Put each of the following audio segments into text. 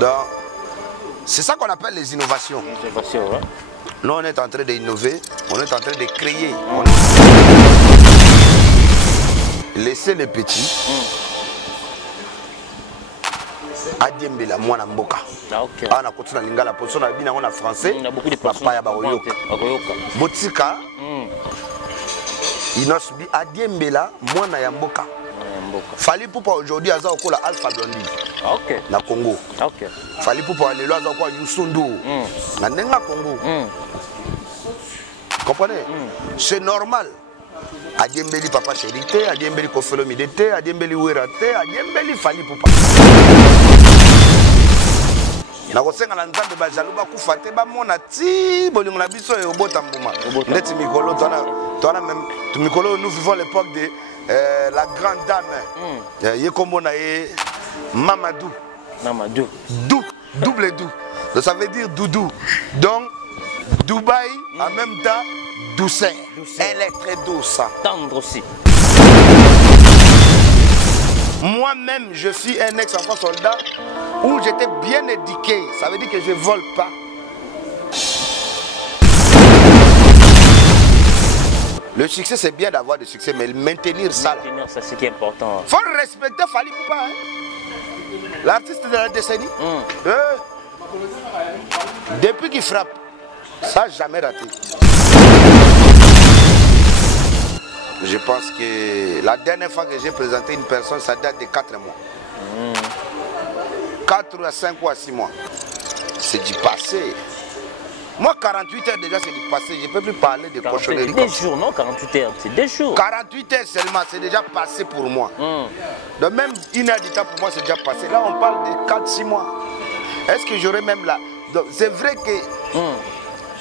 Donc, c'est ça qu'on appelle les innovations. Ouais. Nous, on est en train d'innover, on est en train de créer. Laissez les petits. Adiembela mwana mboka. OK. Ah, na kotuna lingala poso na bina on a français. On a beaucoup de personnes. Papa ya baoyoka. Botika. Inosbi adiembela mwana ya mboka. Fali Poupa aujourd'hui aza okola Alpha Blondy. OK. Na Congo. OK. Fali Poupa lelo aza kwa Yusundu. Na ndenga Congo. Comprenez? C'est normal. Adiembeli Papa Chérité, Adiembeli Kofelo Midete, Adiembeli Werate, Adiembeli Fali Poupa. Na kosenga na nzambe bajaluba kufate ba mona ti bolingo na biso e obota mbuma. Ndeti mikolo tona même mikolo nous vivons l'époque de la grande dame. Yekombo na ye Mamadou. Mamadou. Double dou. Donc ça veut dire doudou. Donc Dubaï en même temps douceur. Elle est très douce. Tendre aussi. Moi-même, je suis un ex-enfant soldat où j'étais bien éduqué. Ça veut dire que je ne vole pas. Le succès, c'est bien d'avoir du succès, mais maintenir ça. Maintenir ça, c'est qui est important. Il faut respecter Fali Poupa. L'artiste de la décennie. Depuis qu'il frappe, ça n'a jamais raté. Je pense que la dernière fois que j'ai présenté une personne, ça date de 4 mois. 4 à 5 ou à 6 mois. C'est du passé. Moi, 48 heures déjà, c'est du passé. Je ne peux plus parler de cochonnerie. Des jours, non? 48 heures, c'est des jours. 48 heures seulement, c'est déjà passé pour moi. Donc même une heure de temps pour moi, c'est déjà passé. Là, on parle de 4-6 mois. Est-ce que j'aurais même là... C'est vrai que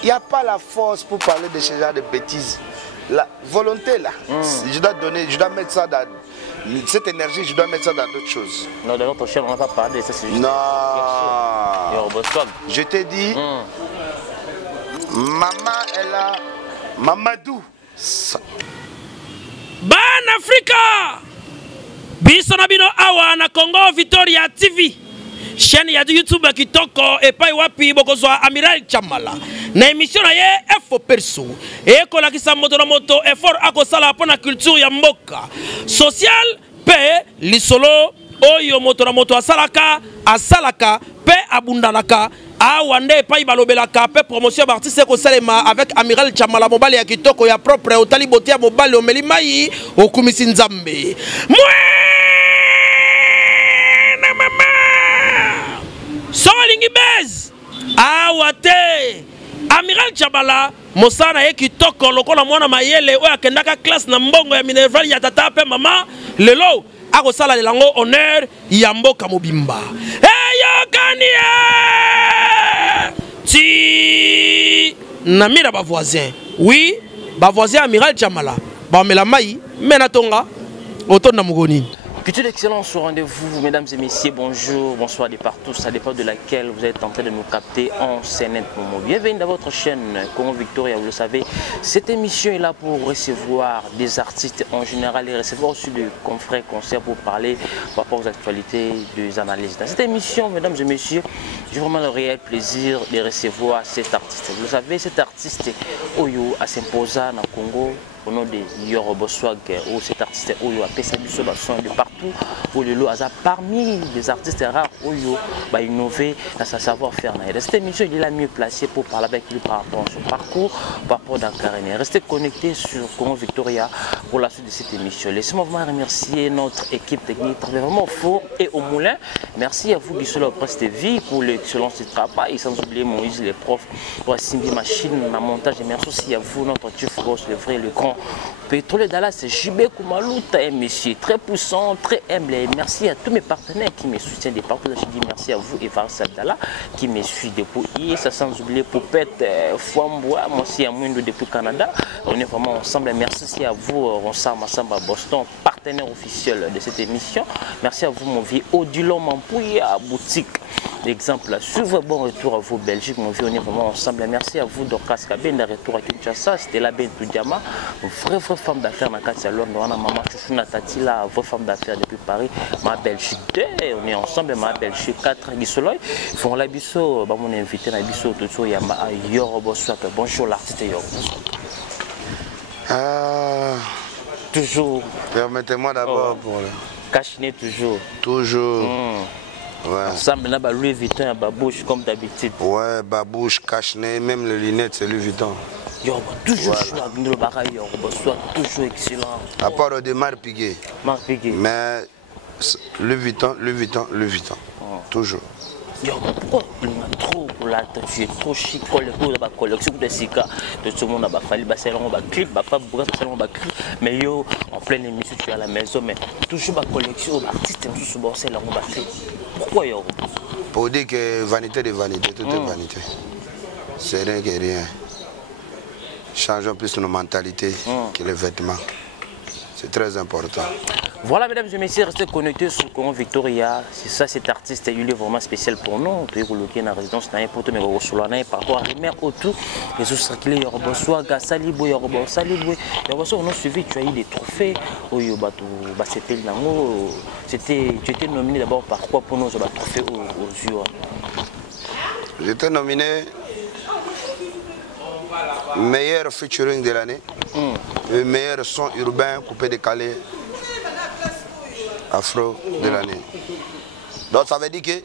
il n'y a pas la force pour parler de ce genre de bêtises. La volonté là, je dois donner, je dois mettre ça dans cette énergie, je dois mettre ça dans d'autres choses. Non, dans notre chaîne, on n'a pas parlé de ça, c'est juste. Non. Je t'ai dit, maman, elle a Mamadou. Ban Africa! Bisonabino Awa na Congo Victoria TV. Chaîne ya YouTube kitoko epai wapi bokozwa Amiral Chamala. Na émission na ye Efo Perso. Ekola kisa moto na moto effort akosala pona culture ya mboka. Social pe lisolo oyo moto na moto asalaka pe abundanaka. Awande epai balobelaka pe promotion d'artiste ko salema avec Amiral Chamala mobali ya kitoko ya propre otali botia mobali omeli mai okumisi nzambe. Solingi bez awate Amiral Chamala mosana ye kitoko lokola mwana mayele oyo akendaka classe na mbongo ya Minerval ya tata pe mama lelo akosala lelango honneur ya mboka mobimba eyokania ti namira ba voisin oui ba voisin Amiral Chamala ba mela mai menatonga otonda mugoni. Culture d'excellence au rendez-vous, mesdames et messieurs, bonjour, bonsoir de partout, ça dépend de laquelle vous êtes en train de nous capter en scène. Bienvenue dans votre chaîne Congo Victoria, vous le savez, cette émission est là pour recevoir des artistes en général et recevoir aussi des confrères, concerts pour parler par rapport aux actualités, des analyses. Dans cette émission, mesdames et messieurs, j'ai vraiment le réel plaisir de recevoir cet artiste. Vous le savez, cet artiste Oyo a s'imposé dans le Congo. Au nom de Yorobo Swag, où cet artiste Oyo a fait sa mission de partout, où le lot a parmi les artistes rares Oyo va innover dans sa savoir-faire. Dans cette émission, il est la mieux placé pour parler avec lui par rapport à son parcours, par rapport à Karine. Restez connectés sur Congo Victoria pour la suite de cette émission. Laissez-moi vraiment remercier notre équipe technique, travaille vraiment fort et au moulin. Merci à vous qui sont là au Presse TV pour l'excellence du travail, sans oublier Moïse, les profs, pour Simbi Machine, ma montage. Et merci aussi à vous, notre chef Ross, le vrai, le grand. Pétrole Dallas, c'est JB Koumalouta, un monsieur très puissant, très humble. Et merci à tous mes partenaires qui me soutiennent des partout. Je dis merci à vous, Evar Sabdala, qui me suit depuis hier. Ça sans oublier Poupette, Fouamboua, moi aussi à Mouindou depuis Canada. On est vraiment ensemble. Merci aussi à vous, Ronsar Massamba Boston, partenaire officiel de cette émission. Merci à vous, mon vieux Odilon Mampouya, boutique Exemple, suivez bon retour à vous, Belgique, mon vieux, on est vraiment ensemble. Merci à vous, Dorcas Kabenda, retour à Kinshasa. C'était la Bentou Diama, vraie femme d'affaires dans le Londres. On a maman Chouchouna Tati, la vraie femme d'affaires depuis Paris. Ma Belgique 2, on est ensemble, ma Belgique 4, Guissoloy. Font la bisso, mon invité, la bisso, tout ça, Yama, Yorobo Swak. Bonjour, l'artiste Yorobo Swak. Toujours. Permettez-moi d'abord pour... Cachiné toujours. Toujours. Ouais. Ensemble, là, Louis Vuitton et Babouche, comme d'habitude. Ouais, Babouche, cache-nez, même les lunettes, c'est Louis Vuitton. Toujours toujours excellent. À part de Marc Piguet. Marc Piguet. Mais Louis Vuitton, Louis Vuitton, Louis Vuitton. Toujours. Pourquoi trop là, tu es trop chic, la collection de Sika, de tout le monde a fallu passer un clip, mais yo, en pleine émission, tu es à la maison, mais toujours ma collection, artiste, c'est là, on va faire. Pourquoi yo? Pour dire que vanité de vanité, tout est vanité. C'est rien que rien. Changeons plus nos mentalités que les vêtements. C'est très important. Voilà, mesdames et messieurs, restez connectés sur Congo Victoria. C'est ça, cet artiste, il est vraiment spécial pour nous. Tu es coloqué dans la résidence, n'importe mais par rapport à Rimer autour. Les autres circulés, Yorobosoa, Salibou, Yorobo, Salibou. Yorobosoa, on a suivi, tu as eu des trophées. Tu étais nominé d'abord par quoi pour nous, trophées aux yeux? J'étais nominé meilleur featuring de l'année, le meilleur son urbain coupé décalé afro de l'année. Donc ça veut dire que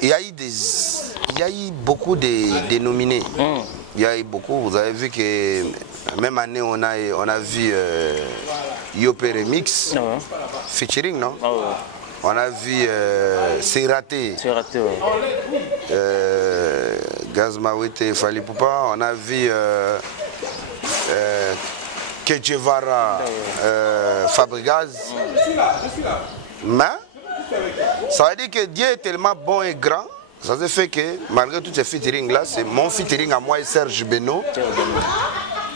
il y a eu beaucoup de nominés. Il y a eu beaucoup. Vous avez vu que même année on a vu Yopé Remix featuring, non? On a vu C'est raté. C'est raté, oui. Gazmawete Fali Poupa. On a vu Kejevara Fabregas. Mais ça veut dire que Dieu est tellement bon et grand. Ça se fait que malgré tous ces featuring là, c'est mon featuring à moi et Serge Beno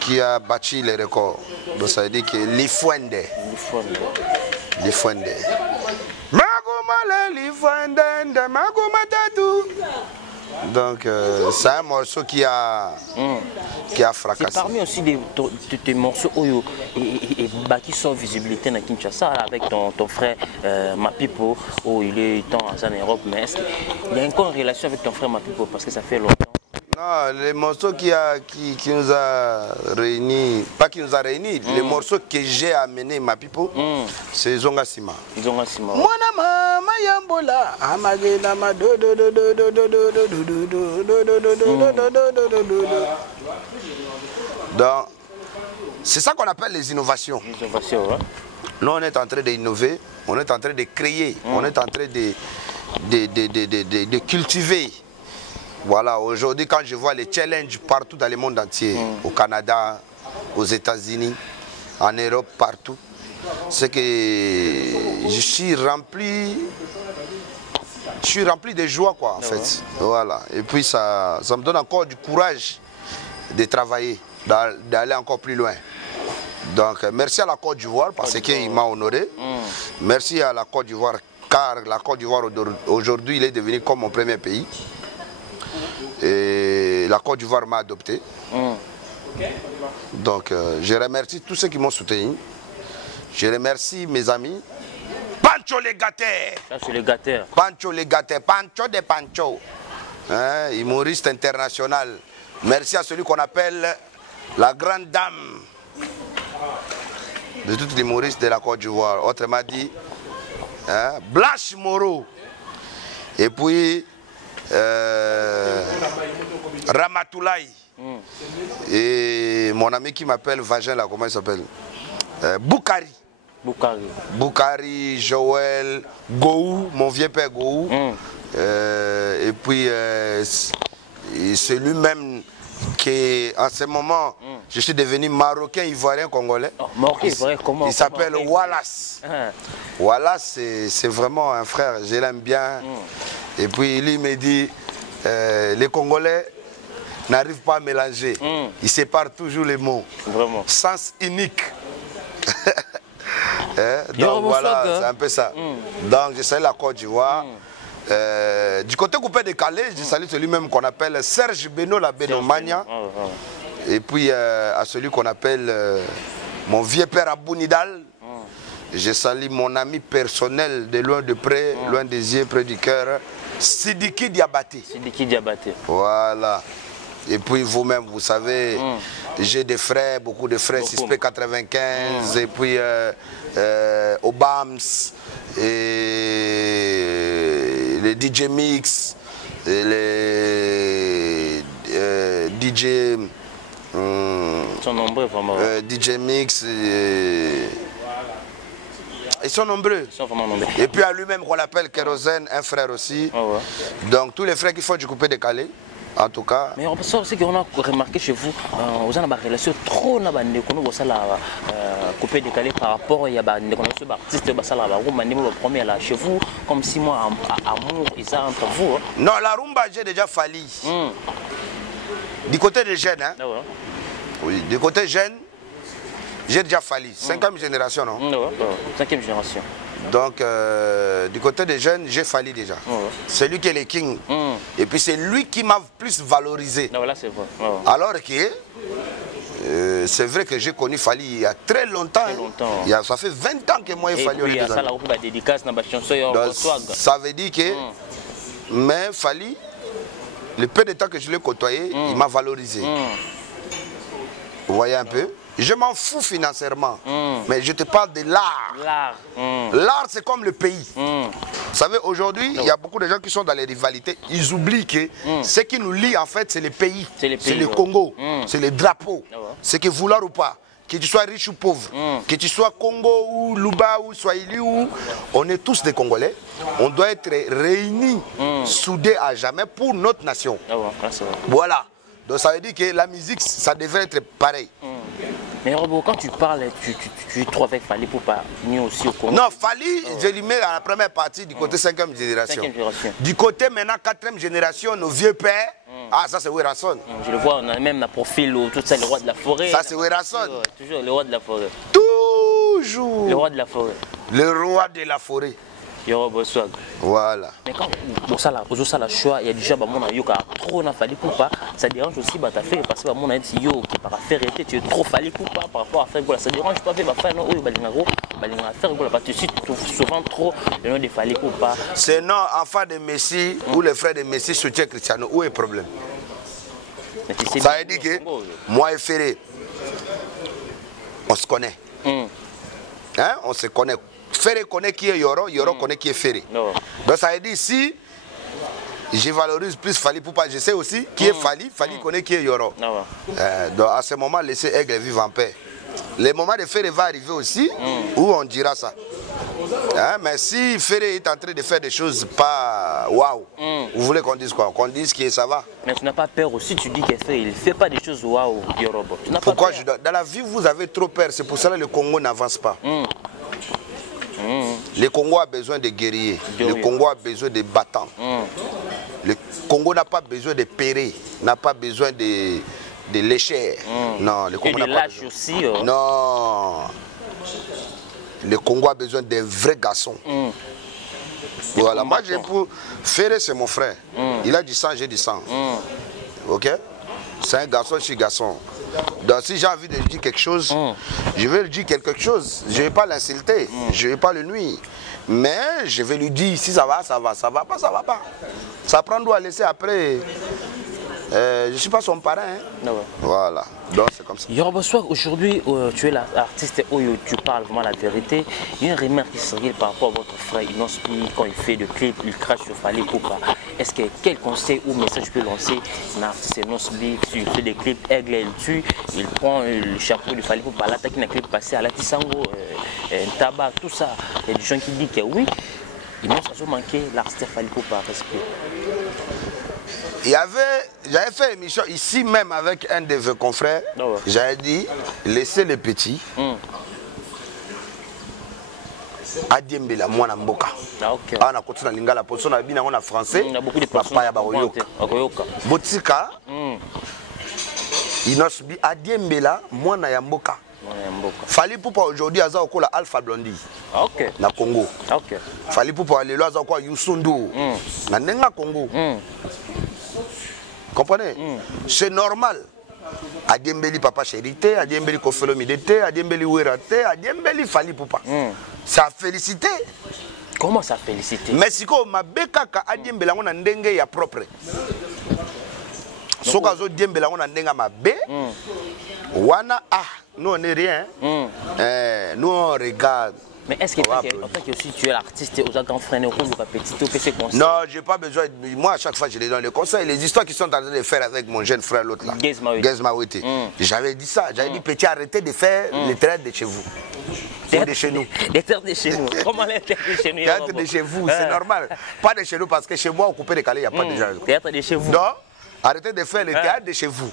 qui a bâti les records. Donc ça veut dire que l'Ifuende. Donc c'est un morceau qui a fracassé. C'est parmi aussi tes morceaux qui sont visibilité dans Kinshasa avec ton frère Mapipo, où il est en Europe. Mais est-ce qu'il y a encore une relation avec ton frère Mapipo parce que ça fait longtemps? Non, les morceaux qui nous a réunis, pas qui nous a réunis, les morceaux que j'ai amenés Mapipo, c'est Zonga Sima. Zonga Sima. Donc, c'est ça qu'on appelle les innovations. Nous, on est en train d'innover, on est en train de créer, on est en train de cultiver. Voilà, aujourd'hui, quand je vois les challenges partout dans le monde entier, au Canada, aux États-Unis, en Europe, partout, c'est que je suis rempli de joie, quoi, en fait. Voilà. Et puis, ça me donne encore du courage de travailler, d'aller encore plus loin. Donc, merci à la Côte d'Ivoire parce qu'il m'a honoré. Merci à la Côte d'Ivoire, car la Côte d'Ivoire, aujourd'hui, il est devenu comme mon premier pays. Et la Côte d'Ivoire m'a adopté. Donc je remercie tous ceux qui m'ont soutenu. Je remercie mes amis. Pancho Legater. Pancho Legater. Pancho de Pancho. Hein, humoriste international. Merci à celui qu'on appelle la grande dame de tous les humoristes de la Côte d'Ivoire. Autrement dit, hein, Blanche Moreau. Et puis Ramatoulaye et mon ami qui m'appelle Vagin là, comment il s'appelle, Boukari, Joël, Gou, mon vieux père Gou, et puis c'est lui-même qui en ce moment je suis devenu marocain, ivoirien, congolais. Il s'appelle Wallace. Wallace, c'est vraiment un frère, je l'aime bien. Et puis lui me dit, les Congolais n'arrivent pas à mélanger. Ils séparent toujours les mots. Vraiment. Sens unique. Donc voilà, c'est un peu ça. Donc je salue la Côte d'Ivoire. Du côté coupé décalé, je salue celui-même qu'on appelle Serge Beno la Benomania. Et puis à celui qu'on appelle mon vieux père Abou Nidal. Je salue mon ami personnel de loin de près, loin des yeux, près du cœur, Sidiki Diabaté. Sidiki Diabaté. Voilà. Et puis vous-même, vous savez, j'ai des frères, beaucoup de frères, 6P95, et puis Obams, et les DJ Mix, et les DJ... Ils sont nombreux, vraiment. DJ Mix, ils sont nombreux. Ils sont vraiment nombreux. Et puis à lui-même qu'on appelle Kérosène, un frère aussi. Donc tous les frères qui font du coupé décalé. En tout cas. Mais on peut aussi qu'on a remarqué chez vous, vous avez une relation trop coupé décalé par rapport à des artistes premier là chez vous, comme si moi amour ils ont entre vous. Non, la rumba j'ai déjà fallu. Du côté des jeunes, hein. Oui, du côté jeune, j'ai déjà fallu. 5e génération, non? 5e génération. Donc, du côté des jeunes, j'ai fallu déjà. C'est lui qui est le king. Et puis, c'est lui qui m'a plus valorisé. Là, c'est vrai. Alors que, c'est vrai que j'ai connu Fally il y a très longtemps. Ça fait 20 ans que moi, il Fally. Et puis, ça veut dire que, mais Fally, le peu de temps que je l'ai côtoyé, il m'a valorisé. Vous voyez un peu? Je m'en fous financièrement, mais je te parle de l'art. L'art, c'est comme le pays. Vous savez, aujourd'hui, il y a beaucoup de gens qui sont dans les rivalités. Ils oublient que ce qui nous lie, en fait, c'est le pays. C'est le Congo, c'est le drapeau. C'est que vouloir ou pas, que tu sois riche ou pauvre, que tu sois Congo ou Luba ou Swahili, on est tous des Congolais. On doit être réunis, soudés à jamais pour notre nation. Voilà. Donc ça veut dire que la musique, ça devrait être pareil. Mais Robo, quand tu parles, tu es trop avec Fally Poupa, ni aussi au Congo. Non, Fally, je lui mets à la première partie du côté 5e génération. Du côté maintenant 4e génération, nos vieux pères, ah ça c'est Werason. Je le vois, on a même un profil où tout ça, le roi de la forêt. Ça c'est Werason. Toujours le roi de la forêt. Toujours. Le roi de la forêt. Le roi de la forêt. Voilà. Mais quand vous avez le choix, il y a déjà trop Fally Poupa, ça dérange aussi ta fait parce que mon qui par faire tu es trop Fally Poupa par rapport à faire ça dérange pas faire faire non tu cites souvent trop le nom de Fally Poupa. C'est non enfant de Messi ou le frère de Messi soutient Cristiano, où est le problème? Ça veut dire que moi et Ferré, on se connaît. Hein? On se connaît. Ferré connaît qui est Yoro, Yoro connaît qui est Ferré. Donc ça veut dire si je valorise plus Fally Poupa, je sais aussi qui est Fally, Fally connaît qui est Yoro. Donc à ce moment, laissez Aigle vivre en paix. Le moment de Ferré va arriver aussi, où on dira ça. Hein, mais si Ferré est en train de faire des choses pas waouh, vous voulez qu'on dise quoi? Qu'on dise que ça va. Mais tu n'as pas peur aussi, tu dis qu'il ne fait pas des choses waouh, Yorobo. Pourquoi dans la vie vous avez trop peur, c'est pour cela que le Congo n'avance pas. Le Congo a besoin de guerriers, le Congo a besoin de battants. Le Congo n'a pas besoin de pérés, n'a pas besoin de léchères. Non, le Congo n'a pas besoin. Aussi, non. Le Congo a besoin de vrais garçons. Voilà, moi j'ai pour Ferré, c'est mon frère. Il a du sang, j'ai du sang. Ok? C'est un garçon, je suis garçon. Donc si j'ai envie de dire quelque chose, je vais lui dire quelque chose. Je ne vais pas l'insulter, je ne vais pas le nuire. Mais je vais lui dire, si ça va, ça va. Ça va pas, ça va pas. Ça prend doit laisser après. Je ne suis pas son parrain. Hein. Voilà. Donc c'est comme ça. Yorobo Swag, aujourd'hui, tu es l'artiste où tu parles vraiment la vérité. Il y a une remarque qui se par rapport à votre frère Inospi quand il fait des clips, il crache sur Fally Poupa. Est-ce que quel conseil ou message tu peux lancer un artiste Inospi qui fait des clips, Aigle, il tue, il prend le chapeau de Fally Poupa, l'attaque un clip passé à la Tissango, un tabac, tout ça. Il y a des gens qui disent que oui, ils n'ont pas manqué l'artiste Fally Poupa parce que. J'avais fait une émission ici même avec un de vos confrères. J'avais dit, laissez les petits. Adiembela mwana mboka. On a continué à lingala pour son habit en français. On a beaucoup de personnes. Botika. Inosbi adiembela mwana ya mboka. Fally Ipupa aujourd'hui aza okola Alpha Blondy. OK. Na Congo. OK. Fally Ipupa lelo aza kwa Youssou N'Dour. Na ndenga Congo. Comprenez? C'est normal. Adiembeli Papa Chérité, Adiembeli Kofelo Midete, Adiembeli Werate, Adiembeli Fally Ipupa. Ça félicité. Comment ça félicité? Mais si ko mabekaka Adiembela ngona ndenge ya propre. Soka zo Diembela ngona ndenga mabe. Wana nous on n'est rien. Nous on regarde. Mais est-ce que aussi tu es l'artiste aux grands frères au petit au PC conseil? Non, j'ai pas besoin. Moi, à chaque fois, je les donne les conseils. Les histoires qu'ils sont en train de faire avec mon jeune frère, l'autre là. Gizmawete. J'avais dit ça. J'avais dit, petit, arrêtez de faire les terres de chez vous. De chez nous. Les terres de chez nous. Comment les terres de chez nous? Les terres de chez vous, c'est normal. Pas de chez nous, parce que chez moi, au coupé décalé, il n'y a pas de gens. Théâtre de chez vous. Non, arrêtez de faire les théâtres de chez vous.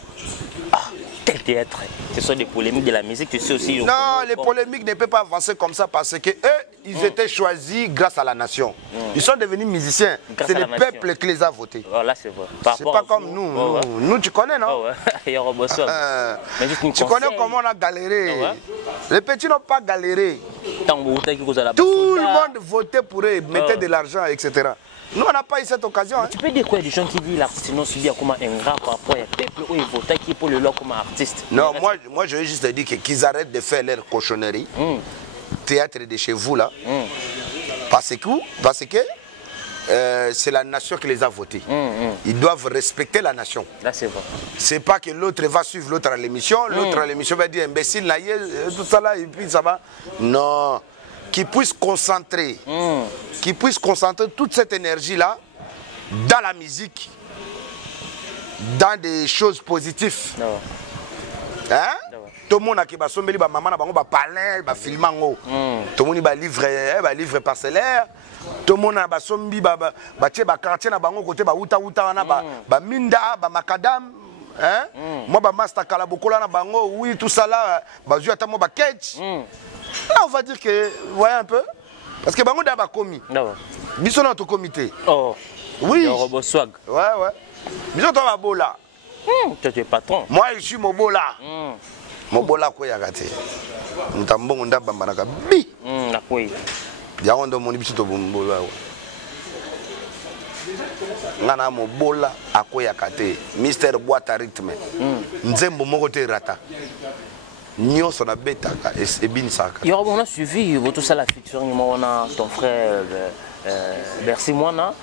Quel théâtre? Ce sont des polémiques de la musique, tu sais aussi. Non, les polémiques ne peuvent pas avancer comme ça parce que eux, ils étaient choisis grâce à la nation. Ils sont devenus musiciens. C'est le peuple qui les a votés. Là, c'est vrai. C'est pas comme nous. Nous, tu connais, non? Tu connais comment on a galéré. Les petits n'ont pas galéré. Tout le monde votait pour eux, mettait de l'argent, etc. Nous, on n'a pas eu cette occasion. Tu peux dire quoi des gens qui disent l'artiste non subi comme un rap par rapport au peuple où ils votaient qui pour le leur comme artiste? Non, moi je veux juste dire qu'ils arrêtent de faire leur cochonnerie. Théâtre de chez vous là. Parce que c'est la nation qui les a votés. Ils doivent respecter la nation. Là, c'est vrai. C'est pas que l'autre va suivre l'autre à l'émission, l'autre à l'émission va dire imbécile, tout ça là, et puis ça va. Non. Qui puisse concentrer toute cette énergie-là dans la musique, dans des choses positives. Hein? Tout le monde a qui va sommer, maman va parler, va filmer, tout le monde va livrer parcellaire. Tout le monde a sombi, va quartier na bango côté ba uta ba minda, ba macadam. Hein? Moi ba master kalabokola na bango, oui tout ça là, ba jouer à moi ba catch. Là, on va dire que, vous voyez un peu, parce que Bango d'abord commis. Bisson dans ton comité. Oh. Oui. Swag. Ouais. Bisson dans ma bola. Tu es patron. Moi, je suis mon bola. Mon bola, quoi, y'a gâté. Nous t'avons bon d'abord banaka. Bi. La quoi. Y'a on demande bisson ton bola. Nana mon bola, à quoi y'a gâté. Mister boîte à rythme. Nzembo mon côté rata. On a suivi votre salle featuring, on a ton frère Bercy Moana,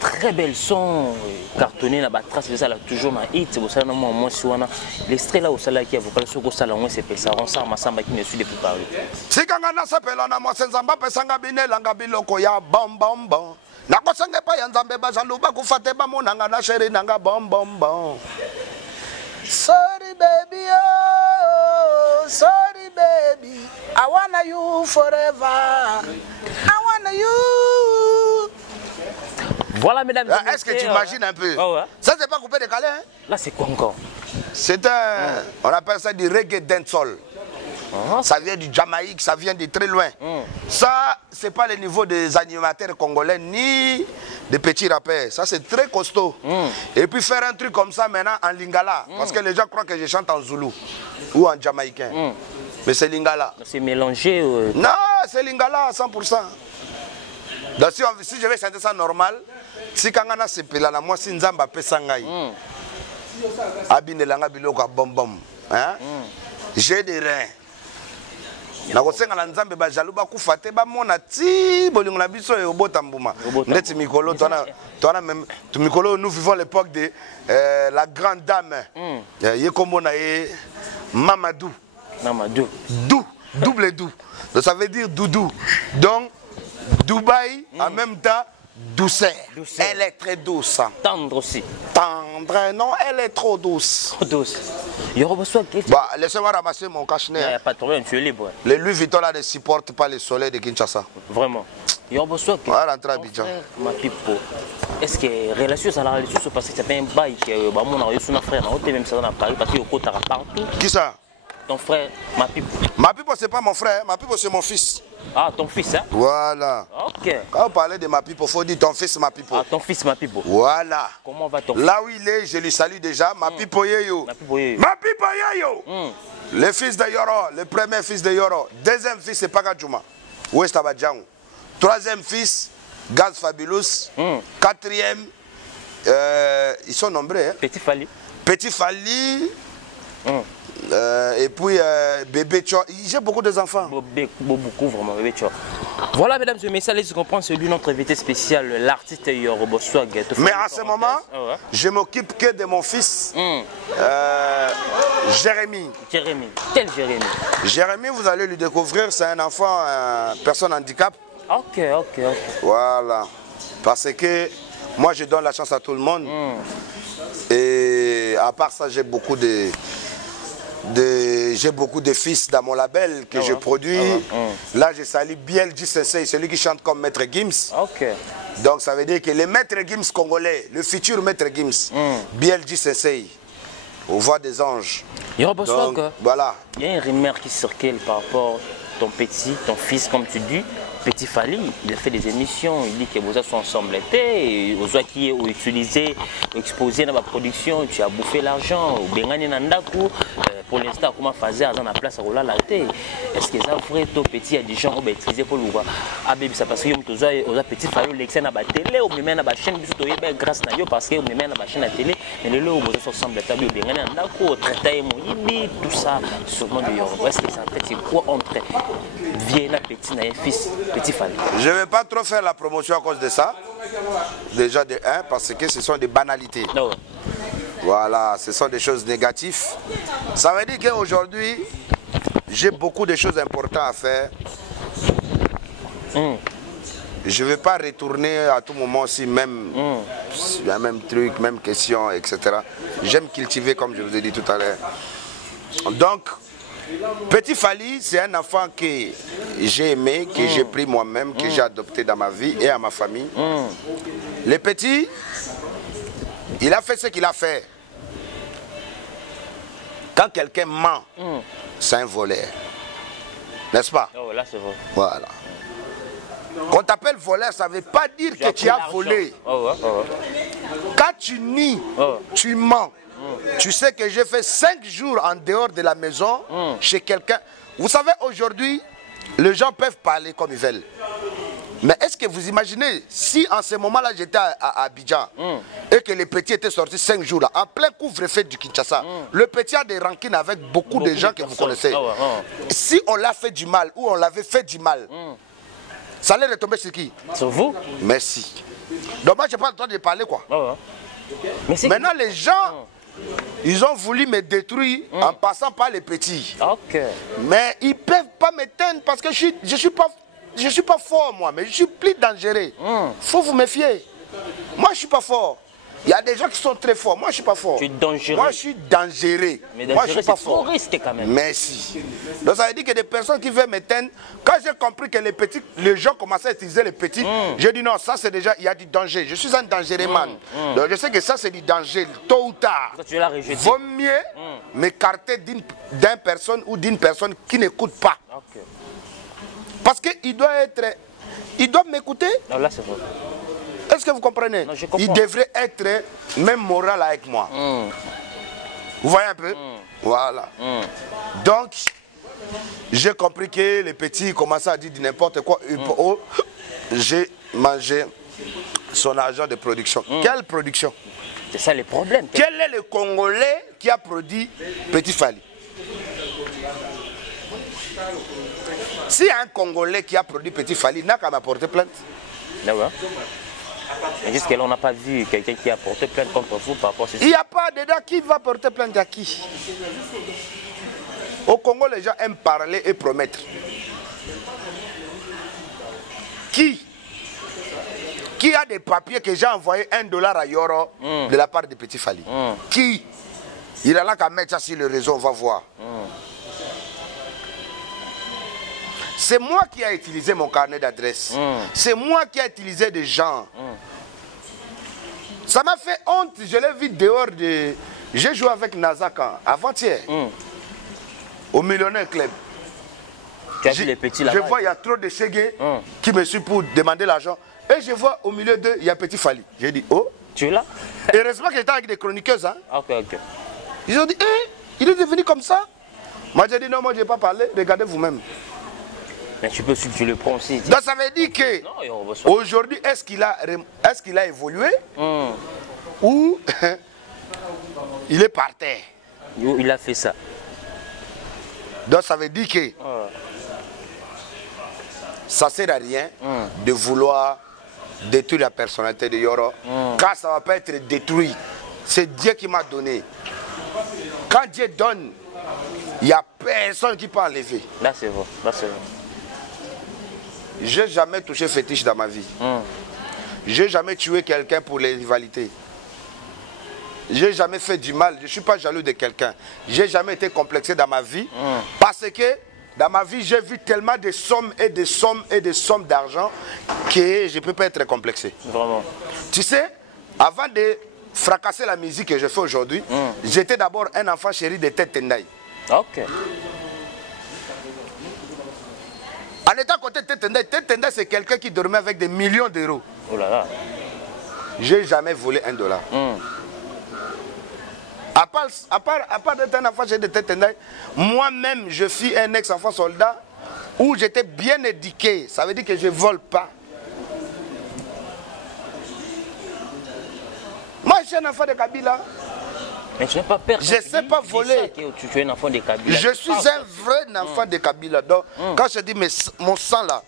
très belle son, cartonné, la trace de ça toujours ma hit, c'est pour ça que moi si on a l'extrait là au salaire qui a vocal sur le salon, c'est ça, on s'en massamba qui ne suit depuis parler. Si quand on s'appelle on a moi c'est Zamba pesanga bine langa biloko ya bom bom bom. Na ko sanga pa ya Nzambe ba jaluba ku fate ba monanga na chéri nanga bom bom bom. Sorry baby, oh, sorry baby, I wanna you forever, I wanna you. Voilà mesdames et messieurs. Est-ce que tu imagines un peu? Ça c'est pas coupé décalé hein? Là c'est quoi encore? C'est un, on appelle ça du reggae dancehall. Ça vient du Jamaïque, ça vient de très loin. Ça, c'est pas le niveau des animateurs congolais ni des petits rappeurs. Ça, c'est très costaud. Et puis faire un truc comme ça maintenant en lingala. Parce que les gens croient que je chante en zoulou ou en jamaïcain. Mais c'est lingala. C'est mélangé. Non, c'est lingala à 100%. Donc si je vais chanter ça normal, si kangana se pelana moi si nzamba pesangai. Abinelanga biloko bom bom. Hein? J'ai des reins. Nakosenga na Nzambe ba jaluba ku fate ba mona ti bolingo na biso e obota mbuma ndeti mikolo tona même tu mikolo nous vivons l'époque de la grande dame yekombo na ye Mamadou double dou donc ça veut dire doudou donc Dubaï en même temps douceur. Elle est très douce. Tendre aussi. Tendre, non, elle est trop douce. Trop douce. Bah, laissez-moi ramasser mon cache-nez. Il n'y a pas de problème, tu es libre. Les Louis Vuitton là ne supportent pas le soleil de Kinshasa. Vraiment. Il y a besoin que. Voilà, rentrer à Abidjan. Ma pipo. Est-ce que relation ça la relation parce que c'est pas un bail que bah mon a son frère, on même ça dans Paris parce qu'il y a côté partout. Qui ça? Ton frère, ma pipo. Ma pipo c'est pas mon frère, ma pipo c'est mon fils. Ah, ton fils, hein? Voilà. Ok. Quand on parlait de ma pipo, il faut dire ton fils, ma pipo. Ah, ton fils, ma pipo. Voilà. Comment va ton fils? Là où il est, je lui salue déjà. Ma pipo yeyo. Ma pipo yeyo. Ma pipo yeyo. Le fils de Yoro, le premier fils de Yoro. Deuxième fils, c'est Pagajuma. Ouest Abadjan. Troisième fils, Gaz Fabulous. Quatrième, ils sont nombreux. Hein? Petit Fali. Petit Fali. Et puis bébé Tcho. J'ai beaucoup d'enfants. Beaucoup vraiment, bébé Tcho. Voilà, mesdames et messieurs, allez comprendre celui de notre invité spécial, l'artiste Yorobo Swag. Mais à ce moment, je m'occupe que de mon fils, Jérémy. Jérémy. Quel Jérémy? Jérémy, vous allez le découvrir, c'est un enfant, personne handicap. Ok. Voilà. Parce que moi, je donne la chance à tout le monde. Et à part ça, j'ai beaucoup de fils dans mon label que je produis. Là, je salue Biel J Sensei, celui qui chante comme Maître Gims. Donc, ça veut dire que le Maître Gims congolais, le futur Maître Gims, Biel J Sensei, aux voix des anges. Donc, voilà. Il y a une rumeur qui circule par rapport à ton fils, comme tu dis. Petit Fali, il a fait des émissions, il dit que vos sont ensemble et aux qui ont utilisé, exposé dans la production, tu as bouffé l'argent, ou bien pour l'instant, comment faire dans la place à la tête. Est-ce que ça vrai, toi petit, il y a des gens qui ont utilisé pour le voir. Ah, bébé, ça parce que vous avez petit Fali, l'excès dans la télé, ou même dans la chaîne, grâce à Dieu, parce que vous même dans la chaîne à télé, mais le lot, vous ensemble, ou bien tout ça, sûrement de Yoruba. Est-ce que ça fait, c'est quoi entre Viena Petit et fils? Je ne vais pas trop faire la promotion à cause de ça. Déjà de 1, parce que ce sont des banalités. Voilà, ce sont des choses négatives. Ça veut dire qu'aujourd'hui, j'ai beaucoup de choses importantes à faire. Je ne vais pas retourner à tout moment aussi, même, le même truc, même question, etc. J'aime cultiver, comme je vous ai dit tout à l'heure. Donc, Petit Fali, c'est un enfant que j'ai aimé, que j'ai pris moi-même, que j'ai adopté dans ma vie et à ma famille. Le petit, il a fait ce qu'il a fait. Quand quelqu'un ment, c'est un voleur. N'est-ce pas? Là, c'est vrai. Voilà. Quand on t'appelle voleur, ça ne veut pas dire que tu as volé. Quand tu nies, tu mens. Tu sais que j'ai fait 5 jours en dehors de la maison, chez quelqu'un. Vous savez, aujourd'hui, les gens peuvent parler comme ils veulent. Mais est-ce que vous imaginez, si en ce moment-là, j'étais à Abidjan, et que le petit était sorti 5 jours là, en plein couvre-feu du Kinshasa, le petit a des rancines avec beaucoup de gens que vous connaissez. Si on l'a fait du mal, ou on l'avait fait du mal, ça allait retomber sur qui? Sur vous? Merci. Donc moi, je n'ai pas le temps de parler, quoi. Maintenant, les gens... Ils ont voulu me détruire en passant par les petits. Mais ils ne peuvent pas m'éteindre parce que je ne suis pas fort, moi, mais je suis plus dangereux. Il faut vous méfier. Moi, je ne suis pas fort. Il y a des gens qui sont très forts. Moi, je ne suis pas fort. Tu es dangereux. Moi, je suis dangereux. Mais moi, je ne suis pas fort. Risque quand même. Merci. Donc, ça veut dire que des personnes qui veulent m'éteindre, quand j'ai compris que les gens commençaient à utiliser les petits, j'ai dit non, ça c'est déjà, il y a du danger. Je suis un dangereux man. Donc, je sais que ça c'est du danger, tôt ou tard. Tu l'as rejeté. Vaut mieux m'écarter d'une personne ou d'une personne qui n'écoute pas. Parce qu'il doit m'écouter. Là, c'est vrai. Est-ce que vous comprenez? Non, il devrait être même moral avec moi. Vous voyez un peu? Voilà. Donc, j'ai compris que les petits commençaient à dire n'importe quoi. J'ai mangé son argent de production. Quelle production? C'est ça le problème. Quel est le Congolais qui a produit Petit Fali? Si un Congolais qui a produit Petit Fali n'a qu'à m'apporter plainte. Mais jusqu'à là, on n'a pas vu quelqu'un qui a porté plainte contre vous par rapport à ceci. Il n'y a pas dedans qui va porter plainte à qui? Au Congo, les gens aiment parler et promettre. Qui a des papiers que j'ai envoyé $1 à Yoro de la part de Petit Fali? Qui? Il a là qu'à mettre ça sur le réseau, on va voir. C'est moi qui ai utilisé mon carnet d'adresse. C'est moi qui ai utilisé des gens. Ça m'a fait honte. Je l'ai vu dehors de... J'ai joué avec Nazaka avant-hier. Au Millionnaire Club. Tu as vu les petits là-bas? Je vois, il y a trop de chégués qui me suivent pour demander l'argent. Et je vois au milieu d'eux, il y a Petit Fally. J'ai dit, oh. Tu es là? Heureusement que j'étais avec des chroniqueuses. Hein. Ok, ok. Ils ont dit, il est devenu comme ça. Moi, j'ai dit, non, moi, je n'ai pas parlé. Regardez vous-même. Mais tu peux suivre, tu le prends aussi. Donc, ça veut dire que aujourd'hui, est-ce qu'il a évolué ou il est par terre? Il a fait ça. Donc, ça veut dire que ça ne sert à rien de vouloir détruire la personnalité de Yoro. Quand ça ne va pas être détruit, c'est Dieu qui m'a donné. Quand Dieu donne, il n'y a personne qui peut enlever. Là, c'est vrai. Là, c'est vrai. Je n'ai jamais touché fétiche dans ma vie. Je n'ai jamais tué quelqu'un pour les rivalités. Je n'ai jamais fait du mal. Je ne suis pas jaloux de quelqu'un. Je n'ai jamais été complexé dans ma vie. Parce que dans ma vie, j'ai vu tellement de sommes et de sommes et de sommes d'argent que je ne peux pas être complexé. Vraiment. Tu sais, avant de fracasser la musique que je fais aujourd'hui, j'étais d'abord un enfant chéri de Tête Tendai. Ok. En étant à côté de Tête Tendai, c'est quelqu'un qui dormait avec des millions d'euros. Oh là là. Je n'ai jamais volé $1. À part d'être un enfant chéri de Tête Tendai, moi-même, je suis un ex-enfant soldat où j'étais bien éduqué. Ça veut dire que je ne vole pas. Moi, je suis un enfant de Kabila. Mais tu n'as pas peur. Je ne sais pas voler. Tu es un enfant de Kabila. Je suis un vrai enfant de Kabila. Donc, quand je dis mon sang là.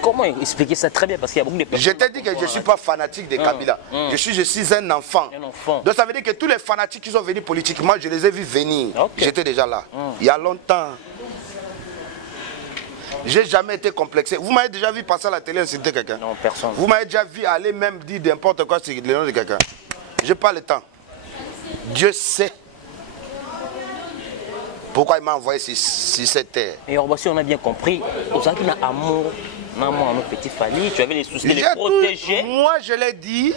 Comment expliquer ça très bien? Parce qu'il y a beaucoup de personnes. Je t'ai dit que je ne suis pas fanatique de Kabila. Je suis un enfant. Donc, ça veut dire que tous les fanatiques qui sont venus politiquement, je les ai vus venir. Okay. J'étais déjà là. Il y a longtemps. Je n'ai jamais été complexé. Vous m'avez déjà vu passer à la télé insulter quelqu'un? Non, personne. Vous m'avez déjà vu aller même dire n'importe quoi sur le nom de quelqu'un? Je n'ai pas le temps. Dieu sait pourquoi il m'a envoyé sur cette terre. Et si on a bien compris, aux gens qui ont amour, à nos petits Fally, tu avais les soucis de les protéger. Moi, je l'ai dit,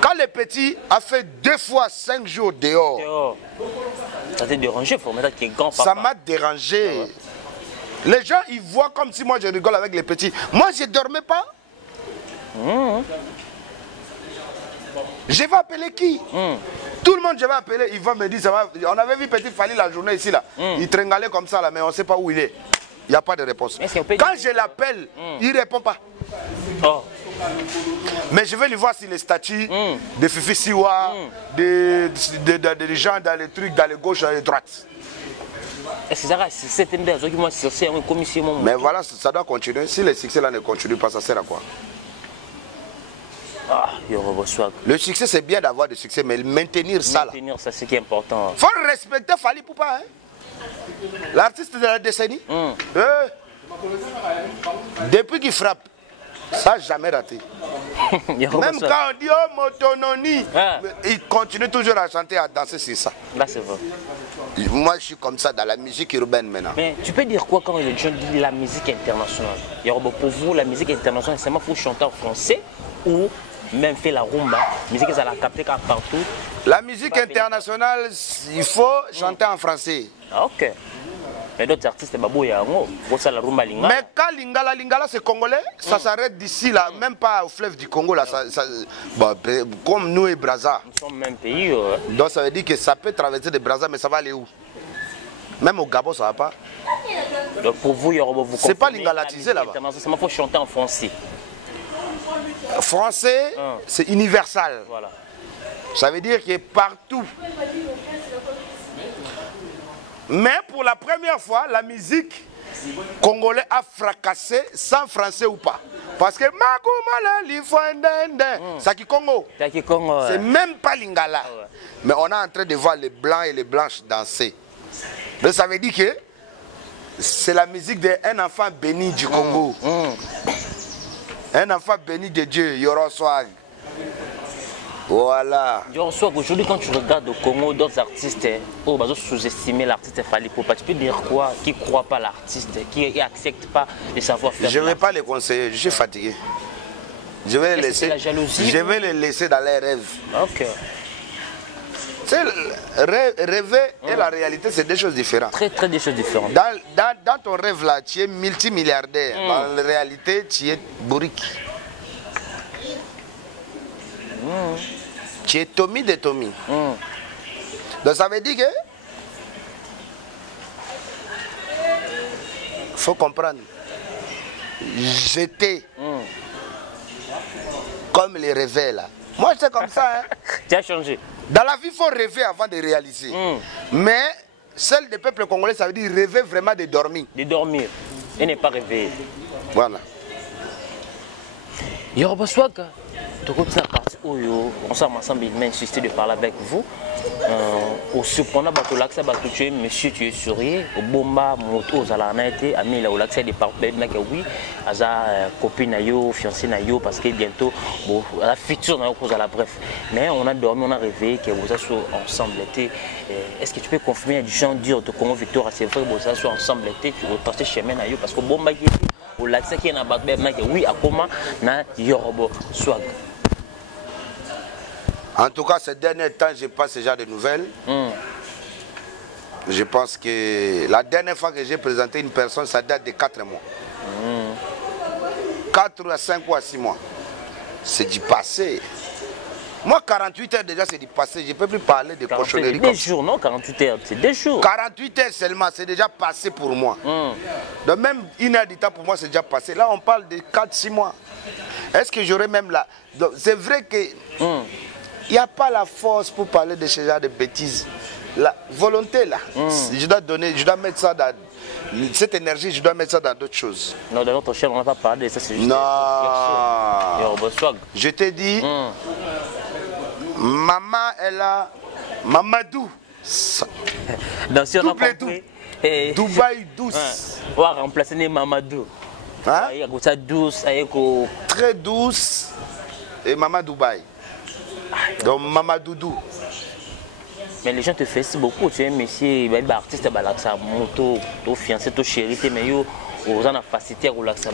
quand le petit a fait 2 fois 5 jours dehors, ça t'a dérangé, il faut mettre qu'il est grand papa. Ça m'a dérangé. Les gens, ils voient comme si moi je rigole avec les petits. Moi, je ne dormais pas. Je vais appeler qui? Tout le monde, je vais appeler, il va me dire, ça va. On avait vu Petit Fally la journée ici, là. Il tringalait comme ça, là, mais on ne sait pas où il est. Il n'y a pas de réponse. Quand je l'appelle, il ne répond pas. Mais je vais lui voir sur les statuts de Fifi Siwa, des gens dans les trucs, dans les gauches et les droites. Mais voilà, ça doit continuer. Si le succès là ne continue pas, ça sert à quoi? Le succès, c'est bien d'avoir du succès, mais maintenir ça là. Maintenir ça, c'est qui est important. Il faut respecter Fally Poupa. Hein? L'artiste de la décennie. Depuis qu'il frappe, ça n'a jamais raté. Même quand on dit oh Motononi, il continue toujours à chanter, à danser sur ça. Là, c'est vrai. Moi, je suis comme ça dans la musique urbaine maintenant. Mais tu peux dire quoi quand les gens disent la musique internationale? Pour vous, la musique internationale, c'est il faut chanter en français ou même faire la rumba, musique ça la capter partout. La musique internationale, il faut chanter en français. Ok. Mais d'autres artistes, la rumba lingala. Mais quand lingala c'est congolais, ça s'arrête d'ici là, même pas au fleuve du Congo là, comme nous et Brazza. Nous sommes même pays. Donc ça veut dire que ça peut traverser de Brazza, mais ça va aller où? Même au Gabon, ça va pas. Donc pour vous, vous c'est pas lingalatisé là-bas. Il faut chanter en français. Français, c'est universal. Voilà. Ça veut dire que partout. Mais pour la première fois, la musique congolaise a fracassé sans français ou pas. Parce que ça qui Congo. C'est même pas lingala. Mais on est en train de voir les blancs et les blanches danser. Donc ça veut dire que c'est la musique d'un enfant béni du Congo. Un enfant béni de Dieu, Yoro Swag. Voilà. Yoro Swag, aujourd'hui quand tu regardes au Congo d'autres artistes, ils sous-estimer l'artiste Fally Poupa, tu peux dire quoi? Qui ne croit pas l'artiste, qui n'accepte pas le savoir-faire? Je ne vais pas les conseiller, je suis fatigué. Je vais les laisser. La jalousie, je vais les laisser dans leurs rêves. Ok. Rêver et la réalité, c'est deux choses différentes. Très des choses différentes. Dans ton rêve là, tu es multimilliardaire. Dans la réalité, tu es bourrique. Tu es Tommy de Tommy. Donc ça veut dire que faut comprendre. J'étais comme les rêveurs là. Moi j'étais comme ça. Hein. Tu as changé. Dans la vie, il faut rêver avant de réaliser. Mais celle des peuples congolais, ça veut dire rêver vraiment de dormir. De dormir et ne pas rêver. Voilà. Yoruba Swag, on s'est ensemble, il m'a insisté de parler avec vous. Au surprenant, monsieur, tu es sourié. Au bomba, moto, aux alarnaïtés, ami, là, au lac, c'est des partenaires, oui, aza copine, fiancé, parce que bientôt, la future, bref. Mais on a dormi, on a rêvé que vous êtes ensemble. Est-ce que tu peux confirmer du chant dire de Congo Victoire, c'est vrai que vous êtes ensemble, tu repartais chemin, parce que bomba, au lac, c'est qui est oui, à comment, na Yoruba Swag. En tout cas, ces derniers temps, je passe ce genre de nouvelles. Je pense que la dernière fois que j'ai présenté une personne, ça date de 4 mois. 4 à 5 ou à 6 mois. C'est du passé. Moi, 48 heures déjà, c'est du passé. Je ne peux plus parler de cochonneries. Des jours, non? 48 heures, c'est des jours. 48 heures seulement, c'est déjà passé pour moi. Donc même une heure du temps pour moi, c'est déjà passé. Là, on parle de 4-6 mois. Est-ce que j'aurais même là... C'est vrai que... Il n'y a pas la force pour parler de ce genre de bêtises. La volonté là, je dois donner, je dois mettre ça dans cette énergie, je dois mettre ça dans d'autres choses. Non, dans notre chaîne, on n'a pas parlé de ça, c'est juste. Non. Je t'ai dit, maman, elle a Mamadou. Double Dubaï douce. On va remplacer les Mamadou. Hein? Douce, très douce et Maman Dubaï. Donc Maman Doudou. Mais les gens te font beaucoup, tu es un monsieur, un artiste, ça moto, ton fiancé, ton chéri, mais yo, on a facilité à relaxer,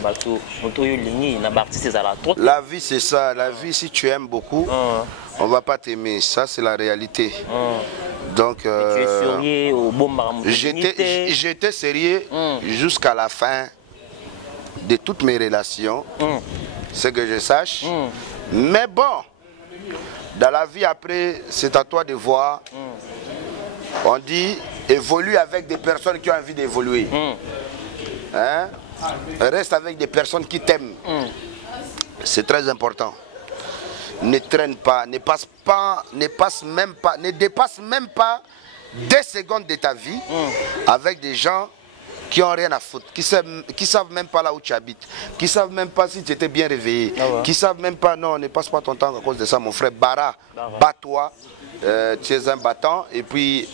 moto, ligne, na artiste, ça la trop. La vie c'est ça, la vie si tu aimes beaucoup, on va pas t'aimer, ça c'est la réalité. Donc tu es sérieux au bon j'étais sérieux jusqu'à la fin de toutes mes relations, c'est que je sache. Mais bon, dans la vie après, c'est à toi de voir. On dit, évolue avec des personnes qui ont envie d'évoluer. Hein? Reste avec des personnes qui t'aiment. C'est très important. Ne traîne pas, ne dépasse même pas 2 secondes de ta vie avec des gens qui n'ont rien à foutre, qui savent même pas là où tu habites, qui savent même pas si tu étais bien réveillé, qui savent même pas, non, ne passe pas ton temps à cause de ça, mon frère. Bats-toi, tu es un battant, et puis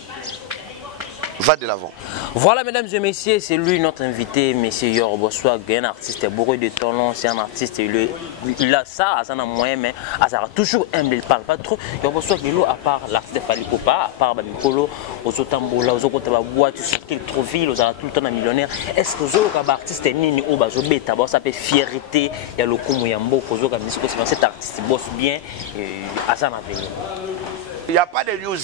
va de l'avant. Voilà, mesdames et messieurs, c'est lui notre invité, monsieur Yoruba Swag, un artiste bourré de talent, c'est un artiste, il a ça, ça a moyen, mais ça a toujours humble, il ne parle pas trop. Yoruba Swag, à part l'artiste Falikopa, à part Mikolo, aux Otambola, aux Okotababoua, tu circules trop vite, aux tout le temps un millionnaire. Est-ce que vous avez un artiste nini au Bazobeta, ça peut fierté, il y a le Koumuyambo, cet artiste bosse bien, à ça n'a venir. Il n'y a pas de news.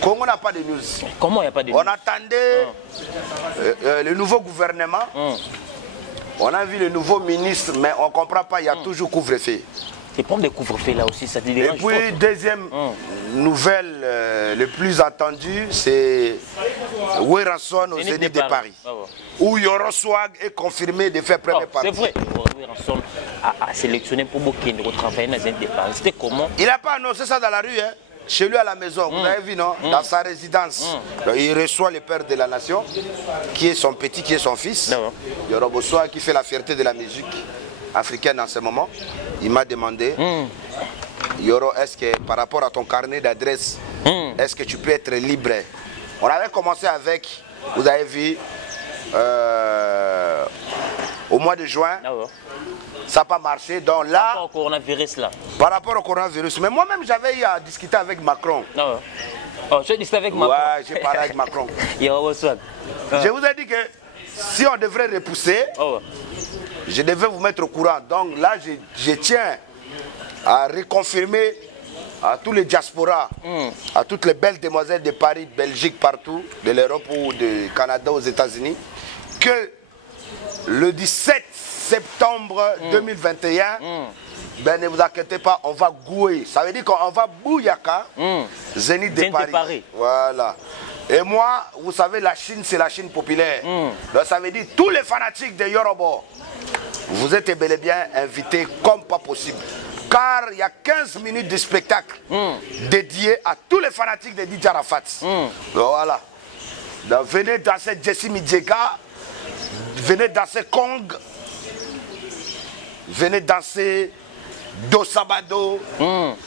Congo n'a pas de news. Comment il n'y a pas de news? On attendait le nouveau gouvernement. On a vu le nouveau ministre, mais on ne comprend pas, il y a toujours couvre-feu. C'est pas des couvre-feu là aussi, ça te dérange. Et puis, deuxième nouvelle, le plus attendue, c'est Weranson au Zénith de Paris. Où Yoruba Swag est confirmé de faire première partie. C'est vrai, Weranson a sélectionné pour beaucoup de travailler dans le Zénith de Paris. C'était comment? Il n'a pas annoncé ça dans la rue, hein. Chez lui à la maison, vous avez vu, non? Dans sa résidence. Donc, il reçoit le père de la nation, qui est son petit, qui est son fils. Yoruba Swag, qui fait la fierté de la musique africaine en ce moment. Il m'a demandé, Yoro, est-ce que par rapport à ton carnet d'adresse, est-ce que tu peux être libre? On avait commencé avec, vous avez vu, au mois de juin. Ça n'a pas marché, donc là... Par rapport au coronavirus là. Par rapport au coronavirus. Mais moi-même, j'avais eu à discuter avec Macron. Tu as discuté avec Macron? Ouais, j'ai parlé avec Macron. Je vous ai dit que si on devrait repousser, je devais vous mettre au courant. Donc là, je tiens à reconfirmer à tous les diasporas, à toutes les belles demoiselles de Paris, Belgique, partout, de l'Europe ou du Canada aux États-Unis, que le 17 septembre 2021, ben ne vous inquiétez pas, on va gouer. Ça veut dire qu'on va Bouyaka, Zénith de Paris. Voilà. Et moi, vous savez, la Chine, c'est la Chine populaire. Donc ça veut dire tous les fanatiques de Yoruba, vous êtes bel et bien invités comme pas possible. Car il y a 15 minutes de spectacle dédié à tous les fanatiques de DJ Arafat. Voilà. Donc, venez danser Jessie Midjega, venez danser Kong, venez danser Dosabado,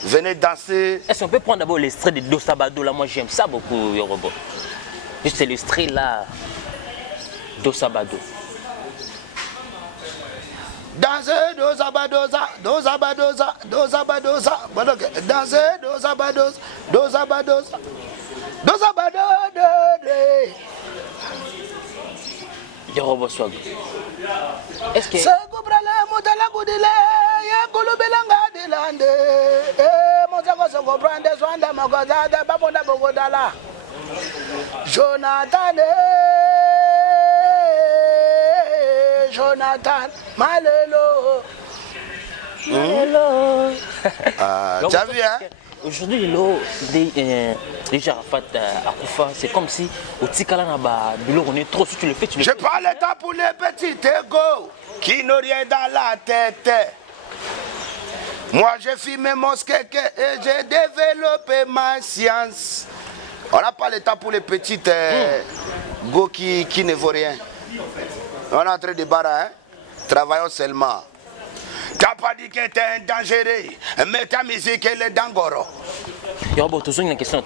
venez danser... Est-ce qu'on peut prendre d'abord l'extrait de Dosabado là? Moi j'aime ça beaucoup, Yoruba. Juste l'extrait là, Dosabado. Danser Dosabadosa, Dosabadosa, Dosabadosa, danser Dosabadosa, Dosabadosa, Dosabadosa. Yoruba swag. Est-ce que... Jonathan, Jonathan, Malelo. Malelo. Tu as vu, hein? Aujourd'hui, déjà Arafat Akoufa, c'est comme si au Tikala on est trop, si tu le fais, tu le fais. Je parle pas pour les petits égaux qui n'ont rien dans la tête. Moi, j'ai filmé mon skeke et j'ai développé ma science. On n'a pas le temps pour les petites go qui ne vaut rien. On est en train de barrer, hein? Travaillons seulement. Tu n'as pas dit que tu es un dangereux, mais ta musique elle est d'angoro. Yoruba, tu as une question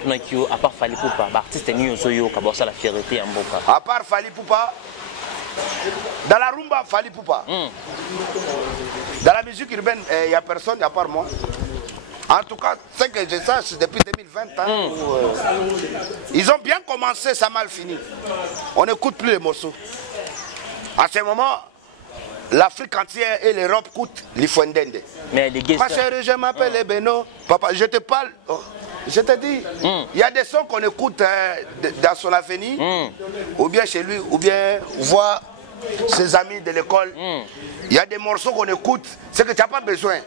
à part Fally Poupa, l'artiste est new Zoyo, qui a la fierté en Boka. À part Fally Poupa, dans la rumba, Fally Poupa. Dans la musique urbaine, il n'y a personne à part moi. En tout cas, c'est que je sache depuis 2020. Hein, ils ont bien commencé, ça a mal fini. On n'écoute plus les morceaux. À ce moment, l'Afrique entière et l'Europe coûtent l'Ifouendende. Mais les ma chérie, je m'appelle Beno. Papa, je te parle. Oh, je te dis, il y a des sons qu'on écoute dans son avenir, ou bien chez lui, ou bien voir ses amis de l'école. Il y a des morceaux qu'on écoute, c'est que tu n'as pas besoin.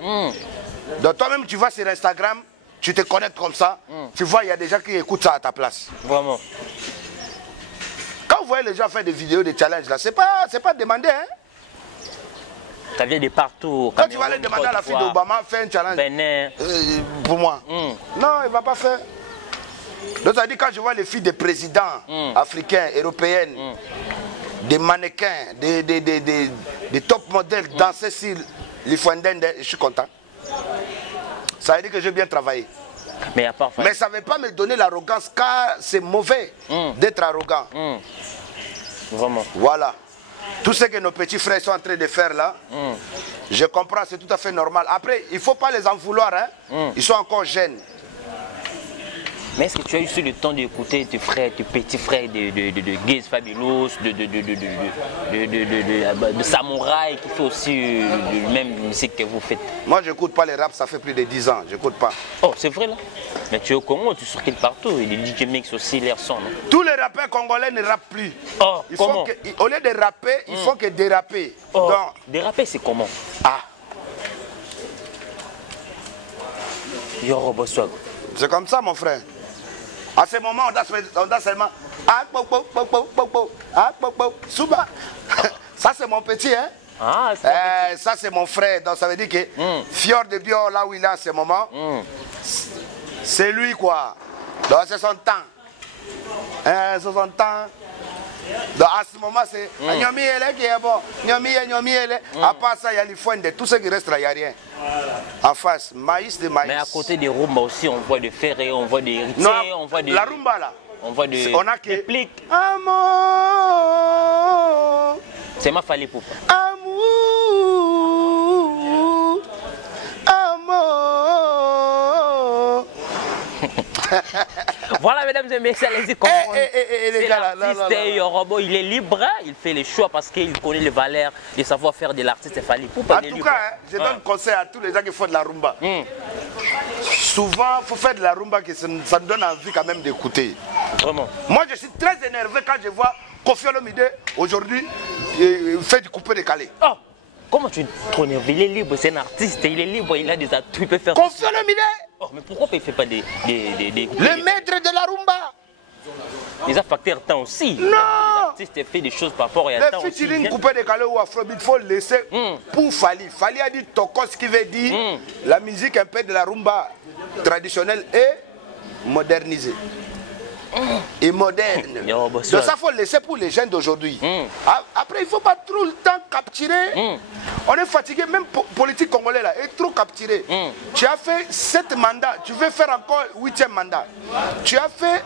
Donc toi-même, tu vas sur Instagram, tu te connectes comme ça, tu vois, il y a des gens qui écoutent ça à ta place. Vraiment. Quand vous voyez les gens faire des vidéos, des challenges, là, c'est pas demandé, hein? Ça vient de partout. Quand tu vas aller demander à la fille d'Obama, fais un challenge. Benin. Pour moi. Non, il ne va pas faire. Donc ça dit, quand je vois les filles des présidents africains, européennes, des mannequins, des top modèles danser sur l'Ifouendende, je suis content. Ça veut dire que j'ai bien travaillé. Mais ça ne veut pas me donner l'arrogance, car c'est mauvais d'être arrogant. Vraiment. Voilà. Tout ce que nos petits frères sont en train de faire là, je comprends, c'est tout à fait normal. Après, il ne faut pas les en vouloir, hein? Ils sont encore jeunes. Mais est-ce que tu as eu le temps d'écouter tes frères, tes petits frères de Gaze Fabulous, de Samouraï qui fait aussi la même musique que vous faites? Moi, je n'écoute pas les raps, ça fait plus de 10 ans, je n'écoute pas. Oh, c'est vrai là? Mais tu es au Congo, tu circules partout, et les DJ mix aussi, leur son, non? Tous les rappeurs congolais ne rappent plus. Oh, comment? Au lieu de rapper, il faut que déraper. Oh, donc, déraper, c'est comment? Ah. Yoruba swag. C'est comme ça, mon frère. À ce moment, on danse seulement. Souba. Ça, c'est mon petit, hein? Ah, ça, c'est mon frère. Donc, ça veut dire que Fior de Bio, là où il est à ce moment, c'est lui, quoi. Donc, c'est son temps. C'est son temps. Donc, à ce moment, c'est Nyomi Ele qui est bon. Nyomi Ele. À part ça, il y a les Fouende. Tout ce qui reste là, il n'y a rien. En face, maïs de maïs. Mais à côté des rumba aussi, on voit des ferrés, on voit des ritiers, on voit des... La rumba là. On voit des... On a que... Répliques. Amour. C'est ma Fally Poupa. Amour. Amour. Voilà, mesdames et messieurs, allez-y comprendre. Les gars, l'artiste Yoruba, il est libre, il fait les choix parce qu'il connaît les valeurs, le savoir-faire de l'artiste Fally Poupa. En tout cas, je donne conseil à tous les gens qui font de la rumba. souvent, il faut faire de la rumba que ça me donne envie quand même d'écouter. Vraiment. Moi, je suis très énervé quand je vois Koffi Olomide aujourd'hui fait du coupé décalé. Oh, comment tu es trop énervé? Il est libre, c'est un artiste, il est libre, il a des atouts, il peut faire. Koffi Olomide. Oh, mais pourquoi il ne fait pas des le maître de la rumba. Les facteurs temps aussi. Non. Les artistes font des choses par rapport à le temps aussi. Le featuring coupé décalé ou afrobeat, il faut le laisser pour Fali. Fali a dit Toko, ce qui veut dire la musique un peu de la rumba traditionnelle est modernisée. Et moderne. Donc ça, il faut le laisser pour les jeunes d'aujourd'hui. Après, il ne faut pas trop le temps capturer. On est fatigué, même politique congolais là, est trop capturé. Tu as fait 7 mandats, tu veux faire encore 8e mandat. Tu as fait...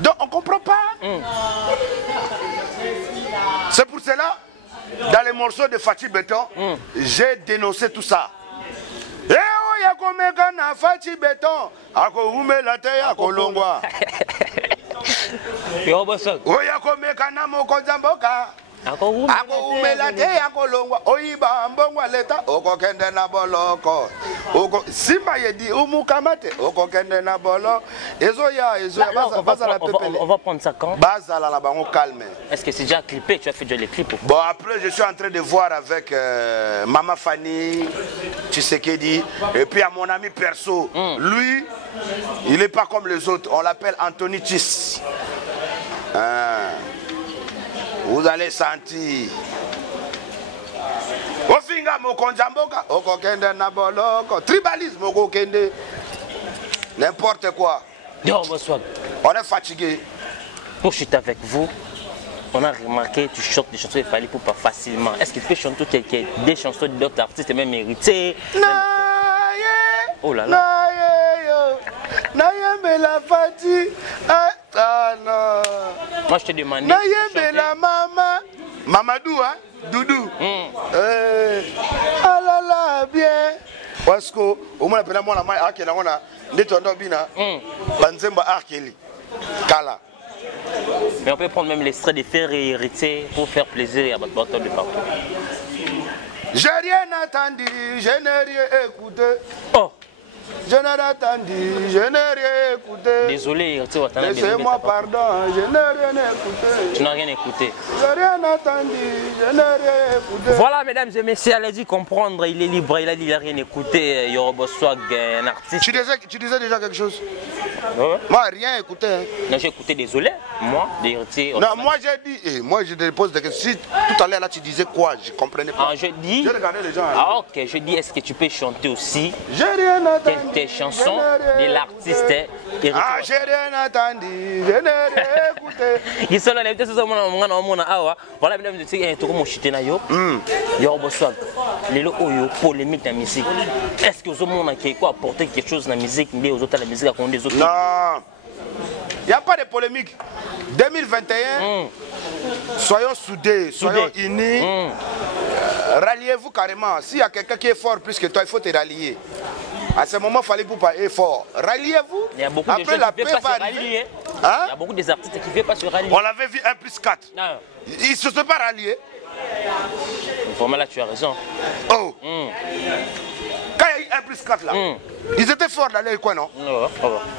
Donc on ne comprend pas. C'est pour cela, dans les morceaux de Fatih Béton, j'ai dénoncé tout ça. Fatih Béton, Simba yedi umukamate okokende na bolo ezoya on va prendre ça quand? Bazala la bango calme. Est-ce que c'est déjà clippé? Tu as fait déjà les clips? Bon, après je suis en train de voir avec Mama Fanny Tshisekedi et puis à mon ami perso. Lui, il n'est pas comme les autres, on l'appelle Anthony Tchiss. Vous allez sentir. Ofinga mokonjamboka, okokende na boloko, tribalisme okokende, n'importe quoi. On est fatigué. Pour chuter avec vous, on a remarqué que tu chantes des chansons, il fallait pour pas facilement. Est-ce qu'il peut chanter des chansons d'autres artistes même hérités? Oh là là. Nayembela Fati. Ah non. Moi je te demandais. Nayembela Mama. Mamadou, hein? Doudou. Ah là là, bien. Parce que au moins la moi la main akela ona netondo bina. Banzemba akeli. Kala. Mais on peut prendre même l'extrait des faits hérités pour faire plaisir à votre bâton de partout. J'ai rien entendu, je n'ai rien écouté. Oh. Je n'ai rien entendu, je n'ai rien écouté. Désolé, laissez-moi pardon, je n'ai rien écouté. Tu n'as rien écouté. Je n'ai rien entendu, je n'ai rien écouté. Voilà, mesdames et messieurs, elle a dit comprendre, il est libre, il a dit il n'a rien écouté. Yoruba Swag, un artiste. Tu disais déjà quelque chose? Ouais. Moi, rien écouté. Hein. Non, j'ai écouté, désolé. Moi, d'héritier. Non, moi j'ai dit, moi je te pose des questions. Si tout à l'heure là tu disais quoi, je ne comprenais pas. Ah, je dis. J'ai regardé les gens. Ah, ok, je dis, est-ce que tu peux chanter aussi? J'ai rien entendu. Tes chansons de l'artiste héritier. Ah, j'ai rien entendu, je n'ai rien écouté. Ils sont là, les petits voilà, mesdames et messieurs, il y a un truc qui chute na yo. Yoruba Swag. Les lots polémique dans la musique. Est-ce que vous avez apporté quelque chose dans la musique, mais aux autres la musique à des autres? Non. Il n'y a pas de polémique. 2021, soyons soudés, soyons unis. Ralliez-vous carrément. S'il y a quelqu'un qui est fort plus que toi, il faut te rallier. À ce moment, il fallait pour pas être fort. Ralliez-vous. Il y a beaucoup de gens qui ne veulent pas se rallier. Hein? Il y a beaucoup d'artistes qui ne veulent pas se rallier. On l'avait vu 1+4. Ils ne se sont pas ralliés. Vraiment là, tu as raison. Oh. Quand il y a eu 1+4 là, ils étaient forts dans les coins, non?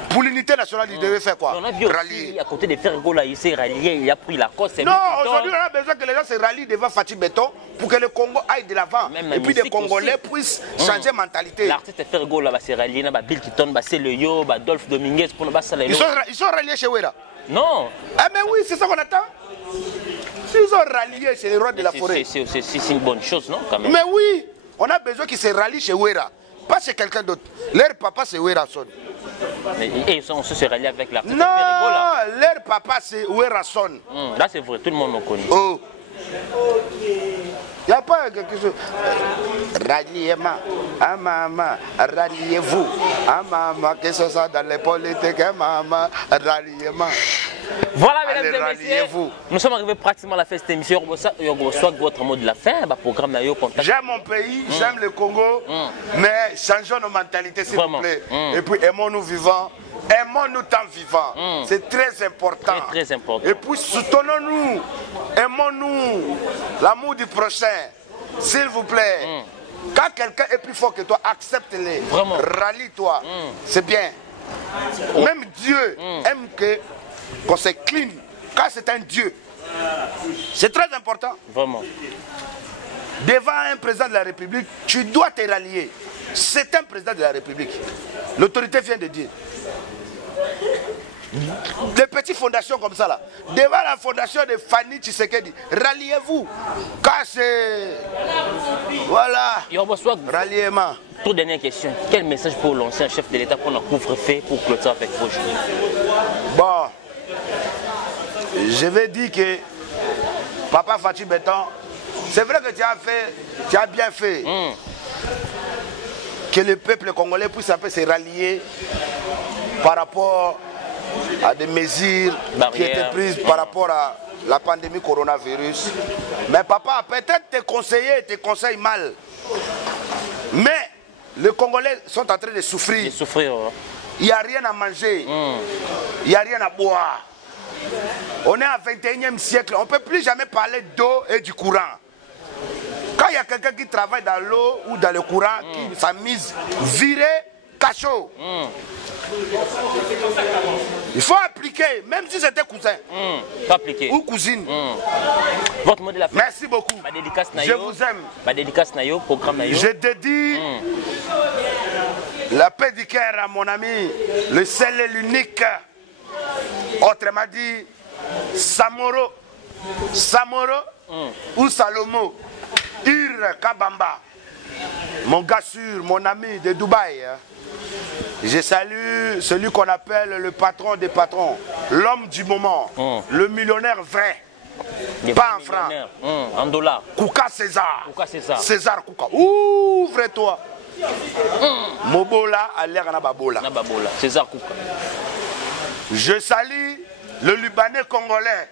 Pour l'unité nationale, ils devaient faire quoi? On a vu rallier. Aussi, à côté de Fergo, là, il s'est rallié, il a pris la cause. Non, aujourd'hui, on a besoin que les gens se rallient devant Fatih Béton pour que le Congo aille de l'avant. Et puis les Congolais puissent changer de mentalité. L'artiste Fergo, là, va se rallier, Bill Keaton, c'est le Yo, Dolph Dominguez, pour ne pas se rallier. Ils sont ralliés chez Wera? Non. Ah, mais oui, c'est ça qu'on attend. S'ils ont rallié chez les rois de la forêt. C'est une bonne chose, non, quand même? Mais oui, on a besoin qu'ils se rallient chez Wera. Pas chez quelqu'un d'autre. Leur papa, c'est Wera Son. Et on se rallie avec l'artiste Non, Fergo, là. leur papa, c'est Wera Son. Là, c'est vrai, tout le monde me connaît. Oh. Il n'y a pas quelque chose. Ralliez-moi, ah maman, ralliez-vous. Ah maman, que ce soit dans les politiques, ah maman, ralliez-moi. Voilà, mesdames et messieurs, nous sommes arrivés pratiquement à la fin de cette émission. Soit votre mot de la fin, programme là, j'aime mon pays, j'aime le Congo, mais changeons nos mentalités, s'il vous plaît. Et puis aimons-nous vivants, aimons-nous tant vivants. C'est très important. Très important. Et puis soutenons-nous, aimons-nous, l'amour du prochain, s'il vous plaît. Quand quelqu'un est plus fort que toi, accepte-les. Rallie-toi. C'est bien. Même Dieu aime qu'on se clean. Quand c'est un Dieu. C'est très important. Vraiment. Devant un président de la République, tu dois te rallier. C'est un président de la République. L'autorité vient de dire. Des petites fondations comme ça là. Devant la fondation de Fanny Tshisekedi, ralliez-vous. Car c'est... Voilà. Ralliement. Toute dernière question. Quel message pour lancer un chef de l'État pour un couvre-feu pour clôturer avec vos jours? Bon. Je vais dire que Papa Fatou Béton, c'est vrai que tu as bien fait. Que le peuple congolais puisse un peu se rallier par rapport à des mesures qui étaient prises par rapport à la pandémie coronavirus. Mais papa a peut-être te conseille mal. Mais les Congolais sont en train de souffrir. Il n'y a rien à manger. Il n'y a rien à boire. On est à 21e siècle. On ne peut plus jamais parler d'eau et du courant. Quand il y a quelqu'un qui travaille dans l'eau ou dans le courant, qui s'amuse, virer, cachot. Il faut appliquer, même si c'était cousin. Ou cousine. Votre mot de la fin. Merci beaucoup. Je vous aime. Je dédie la pédicure à mon ami, le seul et l'unique. Autrement dit, Samoro ou Salomo, Ir Kabamba, mon gars sûr, mon ami de Dubaï. Je salue celui qu'on appelle le patron des patrons, l'homme du moment, le millionnaire vrai, pas en francs, en dollars. Kouka César. César Kouka. Ouvre-toi. Mobola a l'air à Nababola. César Kouka. Je salue le Libanais congolais,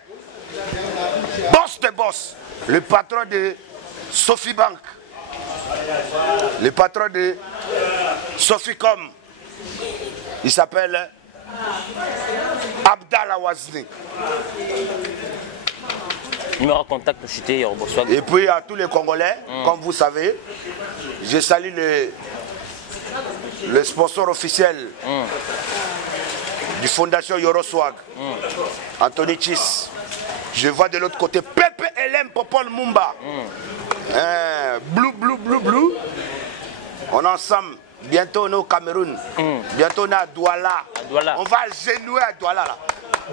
boss de boss, le patron de Sophie Bank, le patron de Sophicom. Il s'appelle Abdallah Wazni. Numéro de contact pour chuter. Et puis à tous les Congolais, comme vous savez, je salue le sponsor officiel du Fondation Yoroswag, Anthony Chis. Je vois de l'autre côté Pepe LM Popol Mumba. Blue. On est ensemble. Bientôt on est au Cameroun. Bientôt on est à Douala. On va agenouiller à Douala là.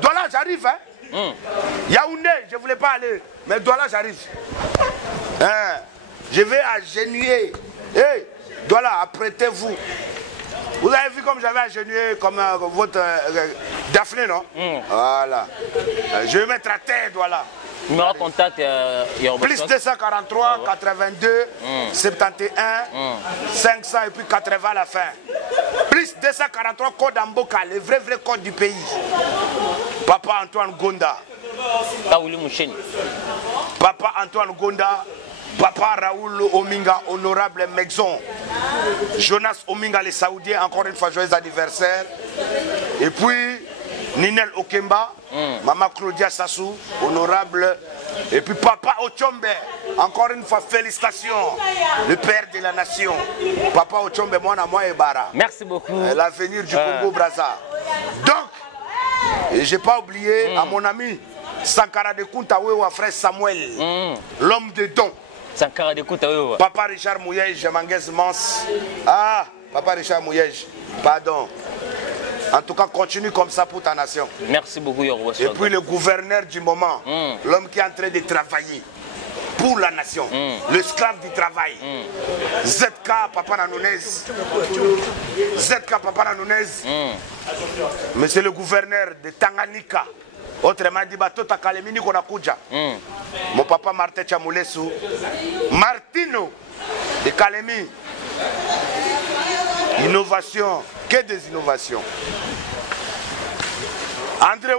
Douala j'arrive hein. Yaoundé, je ne voulais pas aller. Mais Douala j'arrive. Je vais agenouiller. Hey, Douala, apprêtez-vous. Vous avez vu comme j'avais agenouillé comme votre Daphné, non? Voilà. Je vais mettre à terre, voilà. Numéro de contact, plus 243, 82, 71, 500 et puis 80 à la fin. Plus 243, code Amboka, le vrai code du pays. Papa Antoine Gonda. Papa Antoine Gonda. Papa Raoul Ominga, honorable Mexon. Jonas Ominga, les Saoudiens, encore une fois, joyeux anniversaire. Et puis, Ninel Okemba, Maman Claudia Sassou, honorable. Et puis, Papa Ochombe, encore une fois, félicitations. Le père de la nation. Papa Ochombe, moi et Bara. Merci beaucoup. L'avenir du Congo-Brazza. Donc, et je n'ai pas oublié à mon ami Sankara de Kuntawewa, frère Samuel, l'homme de don. Sankara de Kuntawewa. Papa Richard Mouyej, Manguez Mans. Ah, Papa Richard Mouyej, pardon. En tout cas, continue comme ça pour ta nation. Merci beaucoup, Yoro. Et puis le gouverneur du moment, l'homme qui est en train de travailler pour la nation, l'esclave du travail. ZK Papa Nanounez. ZK Papa Nanounez. Monsieur le gouverneur de Tanganyika. Autrement dit, Batota Kalemini Konakuja. Mon papa Martin Chamoulesu. Martino de Kalemi. Innovation, que des innovations. André 100,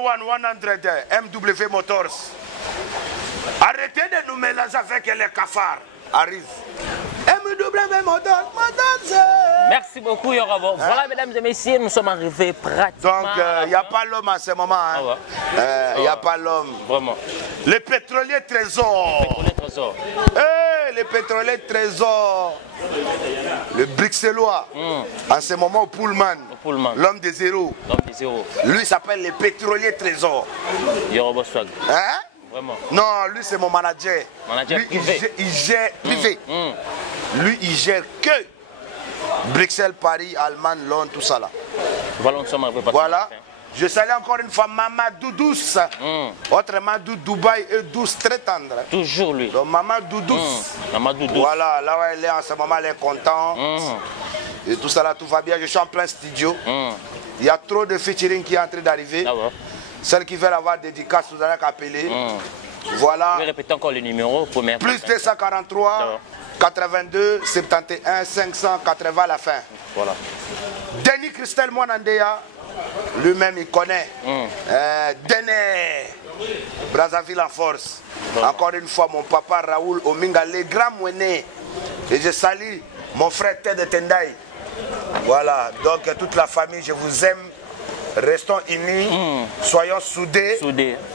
MW Motors. Arrêtez de nous mélanger avec les cafards. Arrive. MW Motors. Merci beaucoup, Yorabo. Voilà, mesdames et messieurs, nous sommes arrivés pratiquement. Donc, il n'y a pas l'homme en ce moment. Il n'y a pas l'homme. Vraiment. Le pétrolier trésor. Le pétrolier trésor. le pétrolier Trésor, le Bruxellois, en ce moment au Pullman, l'homme des zéros. Lui s'appelle le pétrolier Trésor. Yoruba Swag. Hein? Vraiment? Non, lui c'est mon manager. Manager lui, privé. Il gère privé. Lui, il gère que Bruxelles, Paris, Allemagne, Londres, tout ça là. Voilà. Je salue encore une fois Mamadou Douce. Autrement, Dubaï et Douce, très tendre. Toujours lui. Donc Mamadou Douce. Mamadou Douce. Voilà, là où elle est en ce moment, elle est contente. Et tout ça là, tout va bien. Je suis en plein studio. Il y a trop de featuring qui est en train d'arriver. Celles qui veulent avoir dédicace, vous allez appeler. Voilà. Je vais répéter encore le numéro. Plus 243 82 71 580 à la fin. Voilà. Denis Christel Mwanandea, lui-même il connaît. Denis Brazzaville en force. Encore une fois, mon papa Raoul Ominga, les grands Mouené. Et je salue mon frère Ted Tendai. Voilà, donc toute la famille, je vous aime. Restons unis, soyons soudés,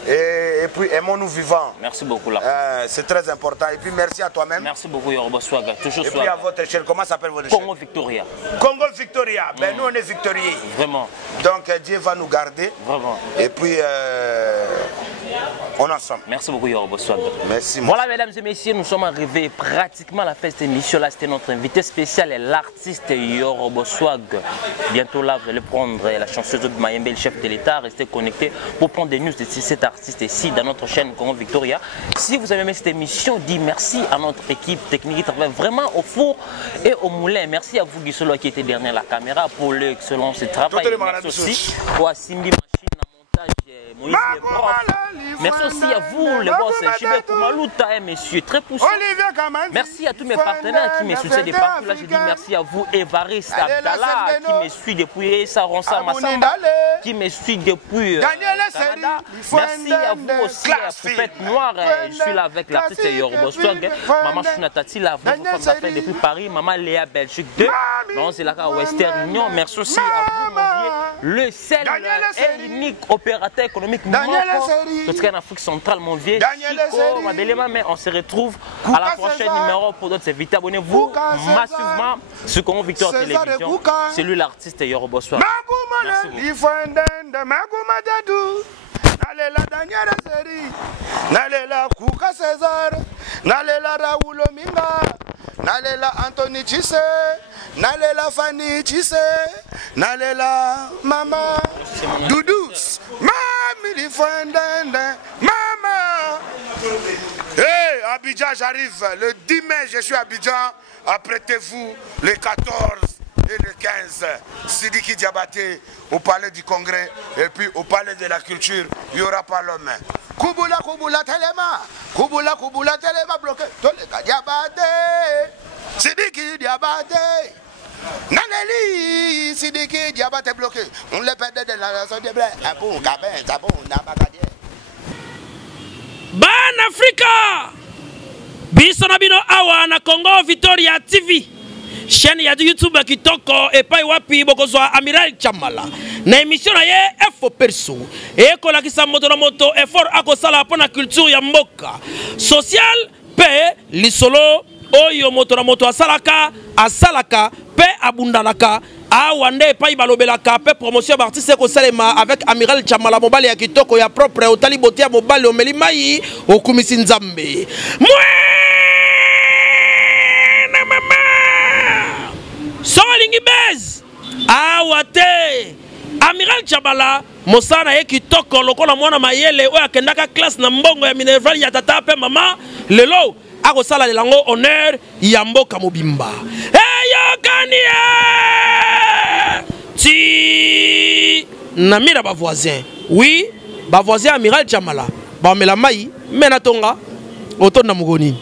et puis aimons-nous vivants. Merci beaucoup. C'est très important. Et puis merci à toi-même. Merci beaucoup Yoruba Swag. Toujours et puis à votre chaîne, comment s'appelle votre Congo Victoria. Congo Victoria. Ben nous on est victorieux. Vraiment. Donc Dieu va nous garder. Vraiment. Et puis on est ensemble. Merci beaucoup Yoruba Swag. Merci. Voilà mesdames et messieurs, nous sommes arrivés pratiquement à la fin de cette émission là. C'était notre invité spécial, l'artiste Yoruba Swag. Bientôt là, vous allez prendre la chanteuse de Mayembe, le chef de l'État. Restez connectés pour prendre des news de cet artiste ici dans notre chaîne Congo Victoria. Si vous avez aimé cette émission, dis merci à notre équipe technique qui travaille vraiment au four et au moulin. Merci à vous Gisolo qui était derrière la caméra pour l'excellence du travail. Merci aussi pour Asimbi Machine à montage. Moïse les profs. Merci aussi à vous, les boss, Chibé Koumalouta, messieurs, très poussés. Merci à tous mes partenaires qui me soutiennent des partout. Là, je dis merci à vous, Evariste Abdallah, qui me suit depuis Saronsa Massamba, qui me suit depuis Canada. Merci à vous aussi, Poupette Noire. Je suis là avec l'artiste Yoruba Swag. Maman Chunatati, la femme d'affaires depuis Paris. Maman Léa Belgique 2. Maman Zelaka Western Union. Merci aussi à vous, mon vieux, le seul et unique opérateur économique tout cas en Afrique centrale, mon vieux Chico Madelema. Mais on se retrouve à la prochaine numéro pour d'autres invités. Abonnez-vous massivement sur Congo Victoria Télévision. C'est lui l'artiste Yoruba Swag. Merci beaucoup. Nalela Daniela Seri, Nalela Kuka César, Nalela Raoul Ominga, Nalela Anthony Chisse, Nalela Fanny Chisse, Nalela Mama Doudous, Mami Lifondende, Mama. Hey, Abidjan, j'arrive le 10 mai, je suis à Abidjan. Apprêtez-vous le 14 et le 15. Sidiki Diabaté au palais du Congrès et puis au palais de la culture, il n'y aura pas l'homme. Kubula Kubula Telema, Kubula Kubula Telema bloqué. Toleka Diabaté, Sidiki Diabaté. Naneli, Sidiki Diabaté bloqué. On le perd de la raison de blé. Un bon cabin, un bon nabagadier. Ban Africa biso na bino awa na Congo Victoria TV chaîne ya YouTube kitoko epai wapi bokozwa Amiral Chamala na émission na ye Info Perso e kolakisa moto na moto effort akosala pona culture ya mboka social pe lisolo oyo moto na moto asalaka pe abundalaka awa nde epai balobelaka pe promotion d'artiste kosalema avec Amiral Chamala mobali ya kitoko ya propre otali botia mobali omeli mai okumisi nzambe na mama solingi bez awa te Amiral Chamala mosana ye kitoko lokola mwana mayele oyo akendaka classe na mbongo ya minerval ya tata pe mama lelo akosala lelango honneur ya mboka mobimba eyokania ti na mira ba voisin oui ba voisin Amiral Chamala ba mela mai mena tonga otonda mugoni